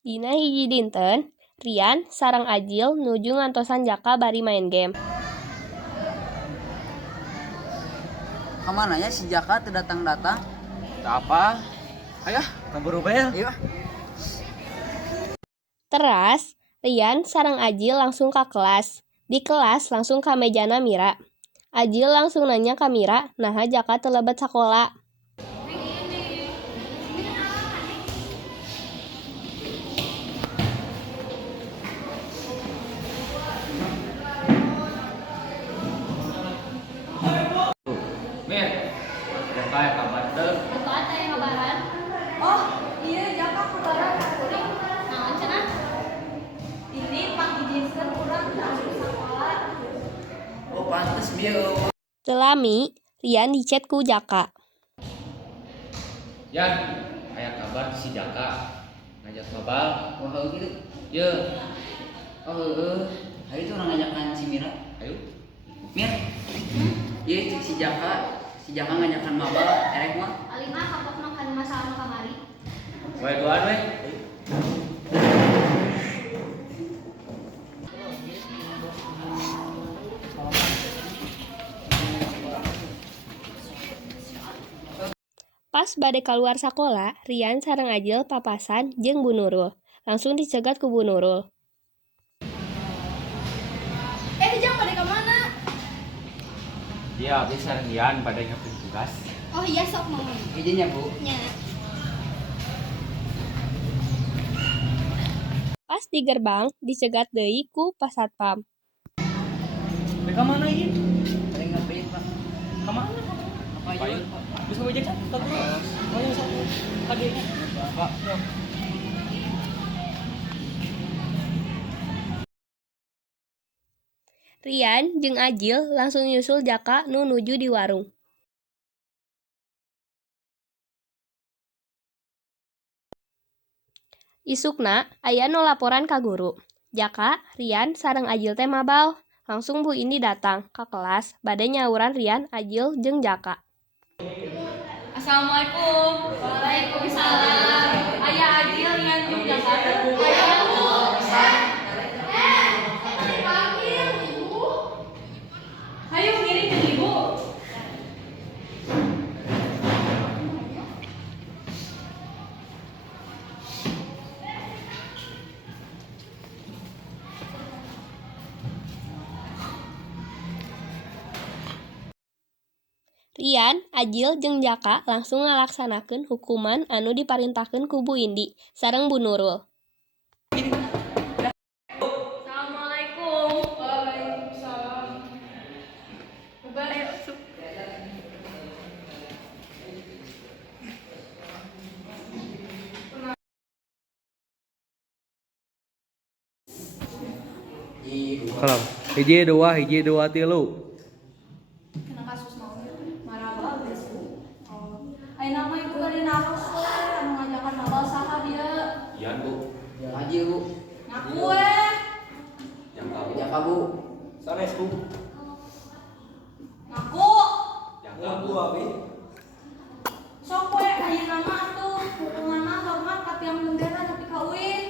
Dina hiji dinten, Rian sareng Ajil nuju ngantosan Jaka bari main game. Kamananya si Jaka teu datang-datang? Tak apa. Ayah, kaburu bel. Iya. Teras, Rian sareng Ajil langsung ka kelas. Di kelas langsung ka mejana Mira. Ajil langsung nanya ka Mira, naha Jaka teu lebet sakola. Mir, Jaka ya kabar teu? Betul teh ngabaran. Oh, iya Jaka kabaran kuring. Naon cenah? Ini pangijinkeun urang asup sakola. Oh, pantes bieu. Teu lami, Rian dicet ku Jaka. Yan, aya kabar si Jaka ngajak mabal. Wah, heuh gitu. Ye, Oh, heuh. Hari itu orang ngajakan si Mira. ayo. Mir. Ieu si Jaka ngajakan mabal erek mah. Ali mah kapok makan masalah kamari. Wae duaan we. Pas bade keluar sakola, Rian sareng Ajil papasan jeung Bu Nurul. Langsung dicegat ku Bu Nurul. Jang pada ke mana? Dia habis Rian pada ngerti tugas. Oh iya sok mau. Izin ya, Bu. Nya. Pas di gerbang, dicegat deui ku pas satpam. Ke mana ini? Paling ngapain, Pak? Ke mana? Apa aja? Ayo. Bisa ngejek kan? Ayo satu. Adiknya. Pak, yuk. Rian jeung Ajil langsung nyusul Jaka nu nuju di warung. Isukna aya nu laporan ka guru. Jaka, Rian sareng Ajil teh mabal. Langsung Bu Indi datang ka kelas bade nyauran Rian, Ajil jeung Jaka. Assalamualaikum. Waalaikumsalam. Ayah Adil yang di Jakarta. Ayah Bu. Dipanggil Ibu. Ayo ngiring ke Ibu. Rian, Ajil jeung Jaka langsung ngalaksanakeun hukuman anu diparintahkeun ku Bu Indi sareng Bu Nurul. Assalamualaikum. Waalaikumsalam. Ayo masuk. Salam. Hiji dua tilu. Kena kasus naon? Marabal geus Bu. Oh. Ayeuna mah ibu bari naros we anu ngajakan mabal saha dia? Yan, Bu. Yang haji, Bu. Ngaku we. Yang kamu. Jaka, Bu. Sanes, Bu. Ngaku. Yang kamu. Sok we ayeuna mah atuh hukuman mah hormat ka tiang bendera nepi ka UIN.